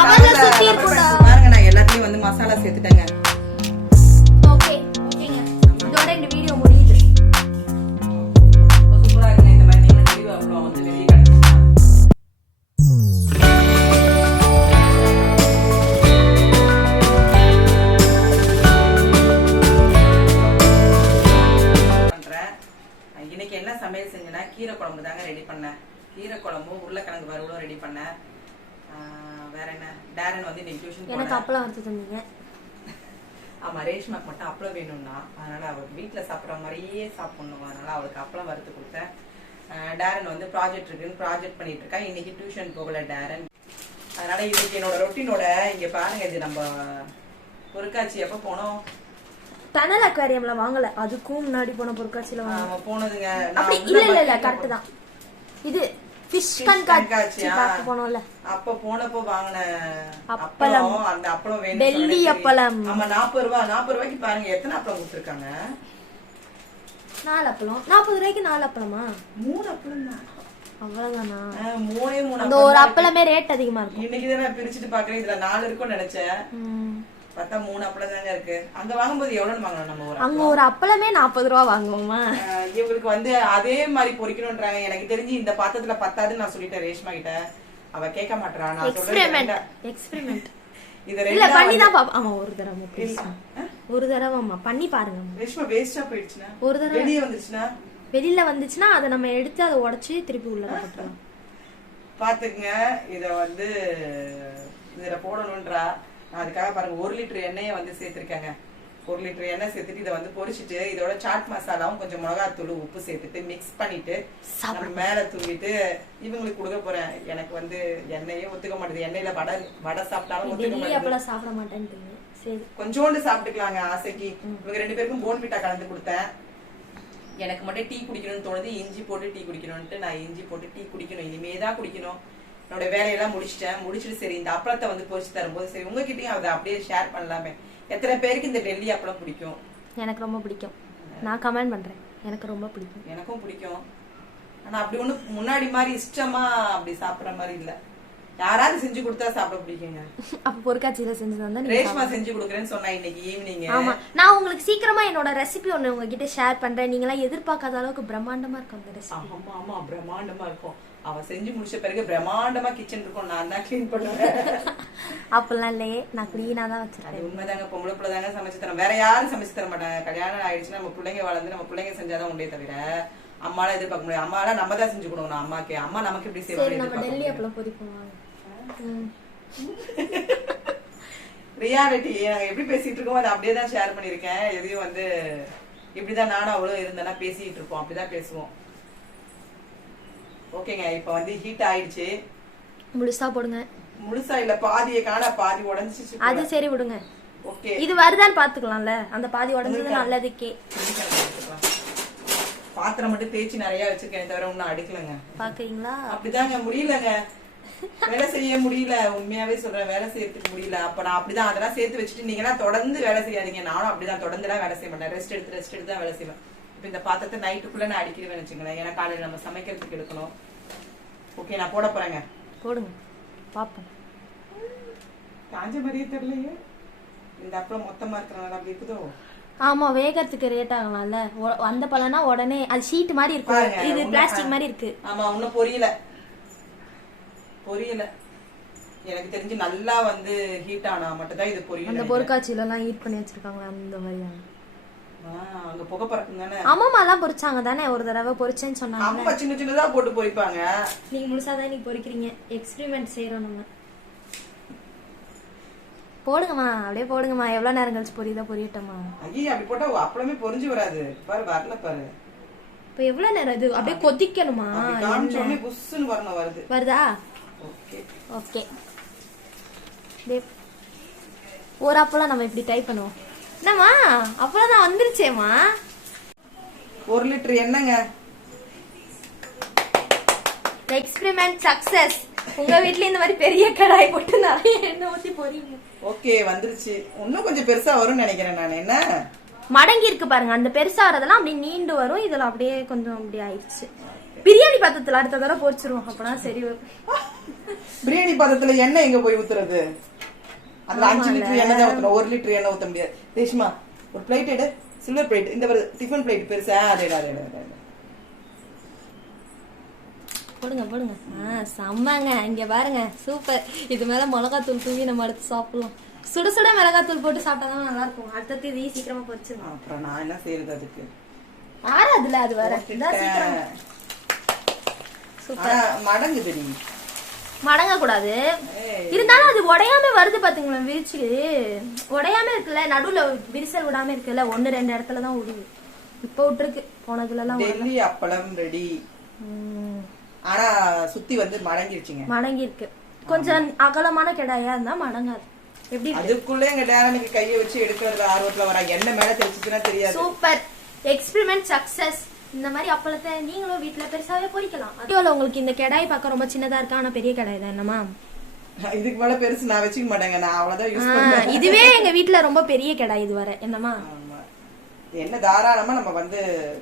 கவர்ல சுத்தி இருக்குடா. பாருங்க நான் எல்லாத்தையும் வந்து மசாலா சேர்த்துட்டேங்க. ஓகே ஓகேங்க. இதோட இந்த வீடியோ முடியுது. சூப்பரா இருக்கு. இந்த மாதிரி நீங்க டெலிவரி அப்புறம் வந்து வெளிய கிடைக்குமா? பண்றேன். இன்னைக்கு என்ன சமையல் செஞ்சேன்னா கீரை குழம்பு தாங்க ரெடி பண்ணேன். கீரை குழம்பும் உருளைக்கிழங்கு வறுவலும் ரெடி பண்ணேன். வேற என்ன, டேரன் வந்து இன்னைக்கு டியூஷன் எனக்கு அப்பளம் வறுத்து தந்தீங்க. ஆமா, ரேஷ்மாக்கு மட்டும் அப்பளம் வேணும்னா, அதனால அவளுக்கு வீட்டுல சாப்பிட்ற மாதிரியே சாப்பிடணும், அதனால அவளுக்கு அப்பளம் வறுத்து கொடுத்தேன். டேரன் வந்து ப்ராஜெக்ட் இருக்குன்னு ப்ராஜெக்ட் பண்ணிட்டு இருக்கா. இன்னைக்கு டியூஷன் போகல டேரன். அதனால இன்னைக்கு என்னோட ரொட்டீனோட இங்க பாருங்க, இது நம்ம பொருட்காட்சி எப்ப போனோம்? டனல் அக்வாரியம்ல வாங்கல, அதுக்கும் முன்னாடி போன பொருட்காட்சியில வாங்க போனதுங்க. அப்படி இல்ல கரெக்ட் தான். இது ஃபிஷ் கண்காட்சி பார்க்க போனோம்ல, அப்ப போனப்போ வாங்கின அப்பளம், அந்த அப்பளம் வேணும். டெல்லி அப்பளம். ஆமா, 40 ரூபாய்க்கு பாருங்க எத்தனை அப்பளம் கொடுத்துருக்காங்க. 4 அப்பளம். 40 ரூபாய்க்கு 4 அப்பளமா? 3 அப்பளம் தான். அவ்வளவுதானா? 3 அந்த ஒரு அப்பளமே ரேட் அதிகமா இருக்கும். இன்னைக்குதான் நான் பிரிச்சுட்டு பாக்குறேன், இதுல 4 இருக்கும்னு நினைச்சேன். பார்த்தா 3 அப்பளம் தாங்க இருக்கு. அங்க வாங்கும்போது எவ்வளவு வாங்கணும் நம்ம? அங்க ஒரு அப்பளமே 40 ரூபா வாங்குவோமா? இவங்களுக்கு வந்து அதே மாதிரி பொரிக்கணும்ன்றாங்க. எனக்கு தெரிஞ்சு இந்த பாத்திரத்துல பத்தாதுன்னு நான் சொல்லிட்டேன் ரேஷ்மா கிட்ட. அவ கேட்க மாட்டா. நான் சொல்றேன் எக்ஸ்பெரிமெண்ட். இது இல்ல பண்ணி தான் பாப்பா. ஆமா, ஒரு தடவை ப்ளீஸ், ஒரு தடவைமா பண்ணி பாருங்க. ரேஷ்மா வேஸ்டா போயிடுச்சுனா, ஒரு தடவை வெளிய வந்துச்சுனா அதை நம்ம எடுத்து அதை உடைச்சு திருப்பி உள்ள போட்டுறலாம். பாத்துக்கங்க, இத வந்து இதுல போடணும்ன்றா. அதுக்காக பாருங்க 1 லிட்டர் எண்ணெயை வந்து சேர்த்திருக்கேங்க. 1 லிட்டர் எண்ணெய் சேர்த்துட்டு இதை வந்து பொரிச்சிட்டு இதோட சாட் மசாலாவும் கொஞ்சம் மிளகாத்தூள் உப்பு சேர்த்துட்டு மிக்ஸ் பண்ணிட்டு மேல தூவிட்டு இவங்களுக்கு கொடுக்க போறேன். எனக்கு வந்து எண்ணெயே ஒத்துக்க மாட்டேது. எண்ணெயில வடை சாப்பிட்டாலும் ஒத்துக்க மாட்டேது. சாப்பிட மாட்டேன்னு சரி கொஞ்சோண்டு சாப்பிட்டுக்கலாங்க ஆசைக்கு. இவங்க 2 பேருக்கும் போன்விட்டா கலந்து கொடுத்தேன். எனக்கு மட்டும் டீ குடிக்கணும்னு தோணுது. இஞ்சி போட்டு டீ குடிக்கணும்ட்டு நான் இஞ்சி போட்டு டீ குடிக்கணும். இனிமேதான் குடிக்கணும். என்னோட வேலையெல்லாம் முடிச்சுட்டு சரி இந்த அப்பளத்தை வந்து பொரிச்சு தரும்போது சரி உங்ககிட்டயும் அதை அப்படியே ஷேர் பண்ணலாமே. எத்தனை பேருக்கு இந்த டெல்லி அப்பளம் பிடிக்கும்? எனக்கு ரொம்ப பிடிக்கும். நான் கமெண்ட் பண்றேன், எனக்கு ரொம்ப பிடிக்கும். எனக்கும் பிடிக்கும். ஆனா அப்படி ஒண்ணு முன்னாடி மாதிரி இஷ்டமா அப்படி சாப்பிடுற மாதிரி இல்ல. யாராவது செஞ்சு கொடுத்தா சாப்பிட பிடிக்குங்க. அப்ப பொருட்காட்சியில செஞ்சு தந்தா ரேஷ்மா செஞ்சு கொடுக்குறேன்னு சொன்னா இன்னைக்கு ஈவினிங். ஆமா, நான் உங்களுக்கு சீக்கிரமா என்னோட ரெசிபி ஒண்ணு உங்ககிட்ட ஷேர் பண்றேன். நீங்க எல்லாம் எதிர்பார்க்காத அளவுக்கு பிரம்மாண்டமா இருக்கும் அந்த ரெசிபி. ஆமா ஆமா, பிரம்மாண்டமா இருக்கும். அவ செஞ்சு முடிச்ச பிறகு பிரம்மாண்டமா கிச்சன் இருக்கும். நான் தான் கிளீன் பண்ணுவேன். அப்பெல்லாம் இல்லையே, நான் கிளீனா தான் வச்சிருக்கேன். அது உண்மைதாங்க. பொம்பளை பிள்ளை தாங்க சமைச்சு தரோம். வேற யாரும் சமைச்சு தர மாட்டாங்க. கல்யாணம் ஆயிடுச்சுன்னா நம்ம பிள்ளைங்க வளர்ந்து நம்ம பிள்ளைங்க செஞ்சாதான் உண்டே தவிர அம்மாலாம் எதிர்பார்க்க முடியாது. அம்மாலாம் நம்ம தான் செஞ்சு கொடுக்கணும். அம்மாக்கு அம்மா நமக்கு எப்படி செய்வாங்க? நம்ம டெல்லி அப்பளம் பொரிப்போம். ரியாலிட்டி நாங்க எப்படி பேசிட்டு இருக்கோம் அதை அப்படியே தான் ஷேர் பண்ணிருக்கேன். எதையும் வந்து இப்படிதான் நானும் அவ்வளவு இருந்தேன்னா பேசிட்டு இருப்போம். அப்படிதான் பேசுவோம். ஓகேங்க, இப்ப வந்து ஹீட் ஆயிடுச்சு. முழுசா போடுங்க. முழுசா இல்ல, பாதியை காண பாதி உடஞ்சிச்சு. அது சரி விடுங்க. ஓகே, இது வருதான்னு பாத்துக்கலாம்ல. அந்த பாதி உடஞ்சது நல்லதுக்கே. பாத்திரம் மட்டும் தேய்ச்சி நிறைய வச்சிருக்கேன், தவிர ஒன்னும் அடிக்கலங்க. பாக்குறீங்களா? அப்படிதாங்க முடியலங்க, வேலை செய்ய முடியல. உண்மையாவே சொல்றேன், வேலை செய்யறதுக்கு முடியல. அப்ப நான் அப்படிதான் அதெல்லாம் சேர்த்து வச்சுட்டு நீங்க தொடர்ந்து வேலை செய்யாதீங்க. நானும் அப்படிதான் தொடர்ந்து எல்லாம் வேலை செய்ய மாட்டேன். ரெஸ்ட் எடுத்து தான் வேலை செய்வேன். இப்ப இந்த பாத்திரத்தை நைட்டுக்குள்ள நான் அடிக்கிறேன்னு வச்சுங்களேன். ஏன்னா காலையில நம்ம சமைக்கிறதுக்கு எடுக்கணும். ஓகே, நான் போட போறேங்க. போடுங்க பாப்போம். காஞ்ச மாதிரியே தெரியலையே. இந்த அப்பளம் மொத்தமா இருக்கிறனால அப்படி இருக்குதோ? ஆமா, வேகத்துக்கு ரேட் ஆகலாம்ல. அந்த பழம்னா உடனே அது ஷீட் மாதிரி இருக்கும், இது பிளாஸ்டிக் மாதிரி இருக்கு. ஆமா, இன்னும் பொரியல. எனக்கு தெரிஞ்சு நல்லா வந்து ஹீட் ஆனா மட்டும் தான் இது பொரியல. அந்த பொருட்காட்சியில எல்லாம் ஹீட் பண்ணி வச்சிருக்காங்க அந்த மாதிரி. அங்க புகை பறக்கும் தானே? ஆமாமா, எல்லாம் பொரிச்சாங்க தானே. ஒரு தடவை பொரிச்சேன்னு சொன்னாங்க. அம்மா சின்ன சின்னதா போட்டு பொரிப்பாங்க. நீங்க முழுசாதான் நீங்க பொரிக்கிறீங்க. எக்ஸ்பெரிமெண்ட் செய்யறோம் நம்ம. போடுங்கம்மா, அப்படியே போடுங்கம்மா. எவ்வளவு நேரம் கழிச்சு பொரியட்டோமா? ஐயா, அப்படி போட்டா அப்பளமே பொரிஞ்சு வராது. பாரு, வரல பாரு. இப்ப எவ்வளவு நேரம் இது அப்படியே கொதிக்கணுமா? காமிச்சோனே புஷ்னு வரணும். வருதா? Okay okay. ஒரு அப்பளம் நம்ம இப்படி ட்ரை பண்ணுவோம். என்னம்மா, அப்பளம் தான் வந்துருச்சேம்மா. 1 லிட்டர் எண்ணெய்ங்க. Experiment success. உங்க வீட்ல இந்த மாதிரி பெரிய கடாய் போட்டு நிறைய எண்ணெய் ஊத்தி போறீங்க. ஓகே, வந்துருச்சு. இன்னும் கொஞ்சம் பெருசா வரும்னு நினைக்கிறேன் நான். என்ன மடங்கி இருக்கு பாருங்க, அந்த பெருசா வரதெல்லாம் அப்படியே நீண்டு வரும். இதுல அப்படியே கொஞ்சம் அப்படி ஆயிடுச்சு. பிரியாணி பாத்திரத்துல அடுத்த தடவை பொரிச்சிருவோம், அப்பதான் சரி வரும். பிரியாணி பாத்திரத்துல எண்ணெய் எங்க போய் ஊத்துறது? அதுல 5 லிட்டர் எண்ணெய் தான் ஊத்தணும், 1 லிட்டர் எண்ணெய் ஊத்த முடியாது. ரேஷ்மா ஒரு பிளேட் எடு, சில்வர் பிளேட், இந்த டிஃபன் பிளேட் பெருசா, அதே போடுங்க போடுங்க. செம்மங்க. இங்க பாருங்க, சூப்பர். இது மேல மிளகாத்தூள் தூவி நம்ம அடுத்து சாப்பிடலாம். சுட சுட மிளகாத்தூள் போட்டு சாப்பிட்டாதான் நல்லா இருக்கும். அடுத்தது இது சீக்கிரமா பொரிச்சிடலாம். அப்புறம் நான் என்ன செய்யறது அதுக்கு? ஆறாதுல அது வர சீக்கிரம். மடங்கு தெரியும், மடங்க கூடாது. இருந்தாலும் அது உடையாம வருது பாத்தீங்களா, விரிச்சு உடையாம இருக்குல்ல, நடுவுல விரிசல் விடாம இருக்குல்ல, 1-2 இடத்துல தான் விடுது. இப்ப விட்டுருக்கு, போனதுல எல்லாம். டெல்லி அப்பளம் ரெடி. ஆனா சுத்தி வந்து மடங்கிருச்சுங்க. மடங்கி இருக்கு. கொஞ்சம் அகலமான கெடாயா இருந்தா மடங்காது. எப்படி அதுக்குள்ள எங்க டேரனுக்கு கையை வச்சு எடுக்கிறது ஆர்வத்துல வரா. எண்ணெய் மேல தெரிச்சுச்சுன்னா தெரியாது. Super, experiment success. இந்த மாதிரி அப்பளத்தை நீங்களும் வீட்டுல பெருசாவே பொரிக்கலாம். அதுல உங்களுக்கு இந்த கெடாய் பார்க்க ரொம்ப சின்னதா இருக்கா, ஆனா பெரிய கடாய் தான். என்னமா இதுக்கு மேல பெருசு நான் வச்சுக்க மாட்டேங்க, நான் அவ்வளவுதான் யூஸ் பண்ணுவேன். இதுவே எங்க வீட்டுல ரொம்ப பெரிய கெடாய் இது வர. என்னமா என்ன தாராளமா நம்ம வந்து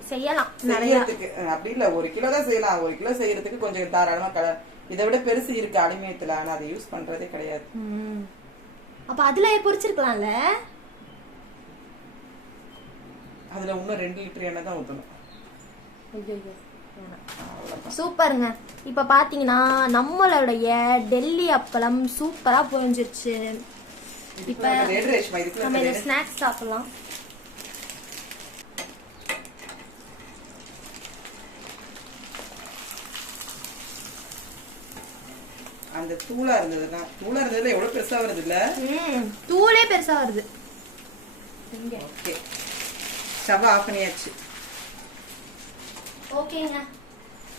செய்யலாம். செய்யறதுக்கு அப்படி இல்ல, 1 கிலோ தான் செய்யலாம். 1 கிலோ செய்யறதுக்கு கொஞ்சம் தாராளமா இதை விட பெருசு இருக்கு அலுமினியத்துல, ஆனா அதை யூஸ் பண்றதே கிடையாது. அப்ப அதுல பொரிச்சிருக்கலாம்ல. அதுல இன்னும் 2 லிட்டர் எண்ணெய் தான் ஊத்தணும். சூப்பருங்க. இப்ப பாத்தீங்கன்னா நம்மளுடைய டெல்லி அப்பளம் சூப்பரா பொரிஞ்சிருச்சு. இப்ப நம்ம இந்த ஸ்நாக்ஸ் சாப்பிடலாம். அந்த தூளா இருந்ததுல எவ்வளவு பெருசா வருது இல்ல? தூளே பெருசா வருது. ஓகே, ஸ்டவ் ஆஃப் பண்ணியாச்சு. ஓகேங்க.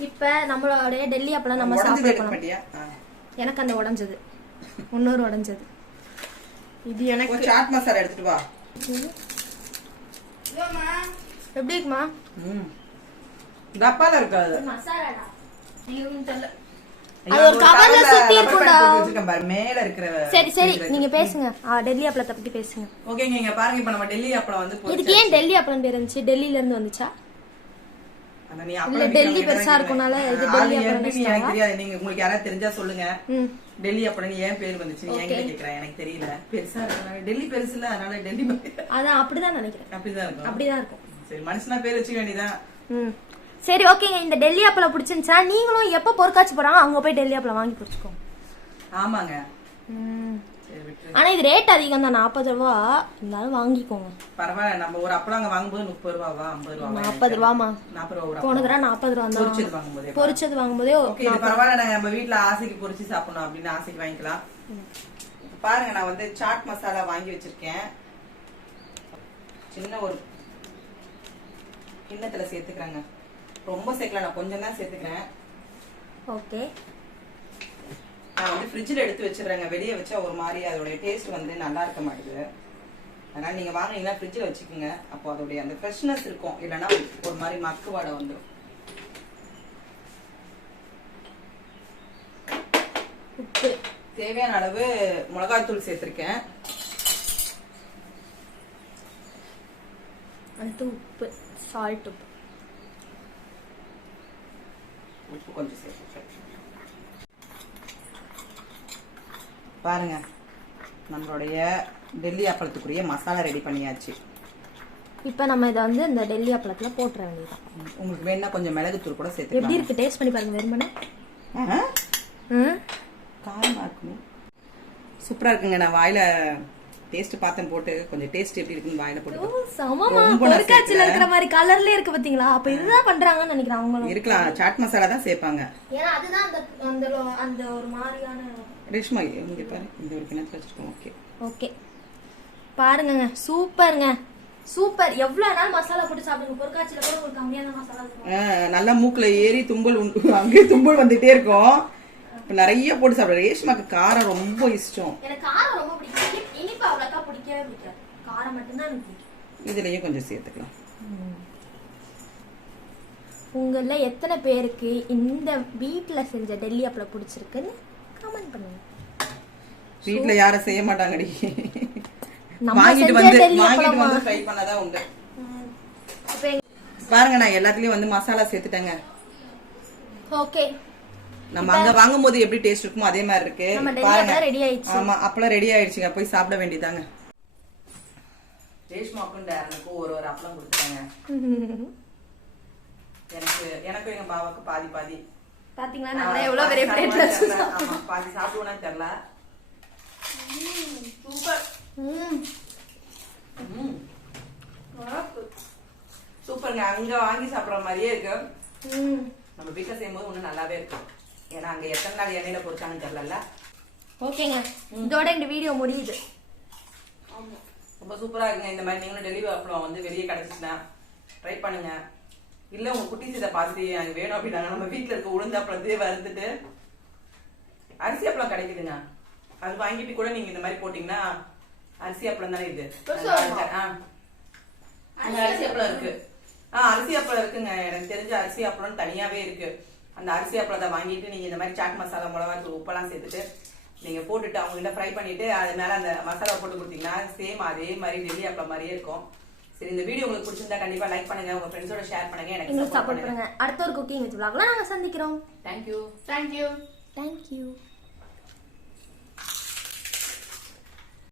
இப்ப நம்மளோட டெல்லி அப்பளம் நம்ம சாப்பிடலாம். எனக்கு அந்த உடைஞ்சது, இன்னொரு உடைஞ்சது. இது எனக்கு சாட் மசாலா எடுத்துட்டு வா. எப்படி இருக்குமா? டப்பால இருக்காது மசாலாடா. நீங்க தெரியல, அது ஒரு கவர்ல சுத்தி இருக்குடா. மேல இருக்கிற. சரி சரி, நீங்க பேசுங்க. டெல்லி அப்பளத்தை பத்தி பேசுங்க. ஓகேங்க. இங்க பாருங்க, இப்ப நம்ம டெல்லி அப்பளம் வந்து இதுக்கு ஏன் டெல்லி அப்பளம் பேர் இருந்துச்சு? டெல்லில இருந்து வந்துச்சா? இல்ல டெல்லி பெருசா இருக்குனால இது டெல்லி அப்பளம். எனக்கு தெரியாது, நீங்க உங்களுக்கு யாராவது தெரிஞ்சா சொல்லுங்க. டெல்லி அப்பளம் ஏன் பேர் வந்துச்சு என்கிட்ட கேக்குறேன், எனக்கு தெரியல. பெருசா இருக்குனால டெல்லி பெருசு இல்ல, அதனால டெல்லி. அதான் அப்படிதான் நினைக்கிறேன். அப்படிதான் இருக்கும். சரி, மனுஷனா பேர் வச்சுக்க வேண்டியதான். சரி ஓகேங்க. இந்த டெல்லி அப்பளம் பிடிச்சிருந்துச்சா நீங்களும் எப்ப பொருட்காட்சி போறாங்க அங்க போய் டெல்லி அப்பளம் வாங்கி பிடிச்சுக்கோங்க. ஆமாங்க. ஆனா இது ரேட் அதிகம் தான், 40 ரூபா. இருந்தாலும் வாங்கிக்கோங்க. பரவாயில்ல, நம்ம ஒரு அப்பளம் அங்க வாங்கும்போது 30 ரூபாவா 50 ரூபா? 40 ரூபாமா? 40 ரூபா. போன தடவை 40 ரூபா தான் பொரிச்சது வாங்கும்போதே. பரவாயில்ல, நம்ம வீட்டுல ஆசைக்கு பொரிச்சு சாப்பிடணும் அப்படின்னு ஆசைக்கு வாங்கிக்கலாம். பாருங்க, நான் வந்து சாட் மசாலா வாங்கி வச்சிருக்கேன். சின்ன ஒரு கிண்ணத்துல சேர்த்துக்கிறேங்க. ரொம்ப சேர்க்கல, நான் கொஞ்சம் தான் சேர்த்துக்கிறேன். ஓகே. நான் வந்து ஃப்ரிட்ஜில் எடுத்து வச்சிடுறேங்க. வெளியே வச்சா ஒரு மாதிரி அதோடைய டேஸ்ட் வந்து நல்லா இருக்க மாட்டேங்குது. அதனால நீங்க வாங்கினீங்கன்னா ஃப்ரிட்ஜில் வச்சுக்கோங்க. அப்போ அதோடைய அந்த ஃப்ரெஷ்னஸ் இருக்கும், இல்லைன்னா ஒரு மாதிரி மக்கு வாடை வந்துடும். உப்பு தேவையான அளவு மிளகாய்த்தூள் சேர்த்திருக்கேன். அடுத்து உப்பு, சால்ட். உப்பு கொஞ்சம் சேர்த்து பாருங்க. நம்மளுடைய டெல்லி அப்பளத்துக்குரிய மசாலா ரெடி பண்ணியாச்சு. இப்போ நம்ம இதை வந்து இந்த டெல்லி அப்பளத்துல போட்டுற வேண்டியது. உங்களுக்கு வேணா கொஞ்சம் மிளகுத்தூள் கூட சேர்த்து. எப்படி இருக்கு டேஸ்ட் பண்ணி பாருங்க. வெறுமனே காரமா இருக்கும், சூப்பரா இருக்குங்க. நான் வாயில டேஸ்ட் பார்த்தேன், போட்டு கொஞ்சம் டேஸ்ட் எப்படி இருக்குன்னு வாயில போட்டு. சமமா பொரிக்காச்சில இருக்கிற மாதிரி கலர்ல இருக்கு பாத்தீங்களா? அப்ப இதுதான் பண்றாங்கன்னு நினைக்கிறேன். அவங்க இருக்கலாம், சாட் மசாலா தான் சேர்ப்பாங்க. ஏன்னா அதுதான் அந்த அந்த ஒரு மாதிரியான. ரேஷ்மா இங்க பாரு, இந்த ஒரு கிணத்துல வச்சிருக்கோம். ஓகே ஓகே, பாருங்க. சூப்பருங்க, சூப்பர். எவ்வளவு நாள் மசாலா போட்டு சாப்பிடுங்க. பொரிக்காச்சில கூட உங்களுக்கு கம்மியான மசாலா இருக்கும். நல்லா மூக்குல ஏறி தும்பல் அங்கே தும்பல் வந்துட்டே இருக்கும். நிறைய போட்டு சாப்பிடுற. ரேஷ்மாக்கு காரம் ரொம்ப இஷ்டம். எனக்கு காரம் ரொம்ப பிடிக்கும். இனிப்பு அவ்வளோக்கா பிடிக்கவே பிடிக்காது, காரம் மட்டும்தான் எனக்கு பிடிக்கும். இதுலயும் கொஞ்சம் சேர்த்துக்கலாம். உங்கள எத்தனை பேருக்கு இந்த வீட்டுல செஞ்ச டெல்லி அப்பளம் பிடிச்சிருக்குன்னு கமெண்ட் பண்ணுங்க. வீட்டுல யாரும் செய்ய மாட்டாங்கடி, வாங்கிட்டு வந்து ட்ரை பண்ணாதான் உண்டு. பாருங்க, நான் எல்லாத்துலயும் வந்து மசாலா சேர்த்துட்டேங்க. ஓகே, நம்ம அங்க வாங்கும் போது எப்படி டேஸ்ட் இருக்குமோ அதே மாதிரி இருக்கு பாருங்க. ரெடி ஆயிடுச்சு. ஆமா அப்பளம் ரெடி ஆயிடுச்சுங்க, போய் சாப்பிட வேண்டியதாங்க. ரேஷ்மாக்கும் டேரனுக்கும் ஒரு அப்பளம் கொடுத்தாங்க. எனக்கும் எங்க பாவாக்கு பாதி பாதி. பாத்தீங்களா நம்ம எவ்வளவு பெரிய பிளேட்ல வச்சிருக்கோம். ஆமா பாதி சாப்பிடுவோம்னு தெரியல. சூப்பர். சூப்பர்ங்க. அங்க வாங்கி சாப்பிடுற மாதிரியே இருக்கு. நம்ம வீட்டுல செய்யும்போது ஒண்ணு நல்லாவே இருக்கும். ஏன்னா அங்க எத்தனை நாள் எண்ணெயில பொரிச்சாங்கன்னு தெரியல. ஓகேங்க, இதோட இந்த வீடியோ முடியுது. ரொம்ப சூப்பரா இருக்குங்க. இந்த மாதிரி நீங்களும் டெலிவரி அப்பளம் வந்து வெளியே கிடைச்சிச்சுன்னா ட்ரை பண்ணுங்க. இல்ல உங்க குட்டி இதை பார்த்துட்டு எனக்கு வேணும் அப்படின்னாங்க, நம்ம வீட்டுல இருக்க உளுந்த அப்பளத்தையே வறுத்துட்டு அரிசி அப்பளம் கிடைக்குதுங்க, அது வாங்கிட்டு கூட நீங்க இந்த மாதிரி போட்டீங்கன்னா அரிசி அப்பளம் தானே இது. அரிசி அப்பளம் இருக்கு. அரிசி அப்பளம் இருக்குங்க. எனக்கு தெரிஞ்ச அரிசி அப்பளம் தனியாவே இருக்கு. அந்த அரிசி அப்பளத்தை வாங்கிட்டு நீங்க இந்த மாதிரி சாட் மசாலா, மிளகாத்தூள், உப்பெல்லாம் சேர்த்துட்டு நீங்க போட்டுட்டு அவங்ககிட்ட ஃப்ரை பண்ணிட்டு அது மேல அந்த மசாலா போட்டு கொடுத்தீங்கன்னா சேம் அதே மாதிரி டெல்லி அப்பளம் மாதிரியே இருக்கும். சரி, இந்த வீடியோ உங்களுக்கு பிடிச்சிருந்தா கண்டிப்பா லைக் பண்ணுங்க, உங்க ஃப்ரெண்ட்ஸோட ஷேர் பண்ணுங்க, எனக்கு சப்போர்ட் பண்ணுங்க. அடுத்த ஒரு குக்கிங் வித் vlogல நாங்க சந்திக்கிறோம். தேங்க்யூ. தேங்க்யூ. தேங்க்யூ.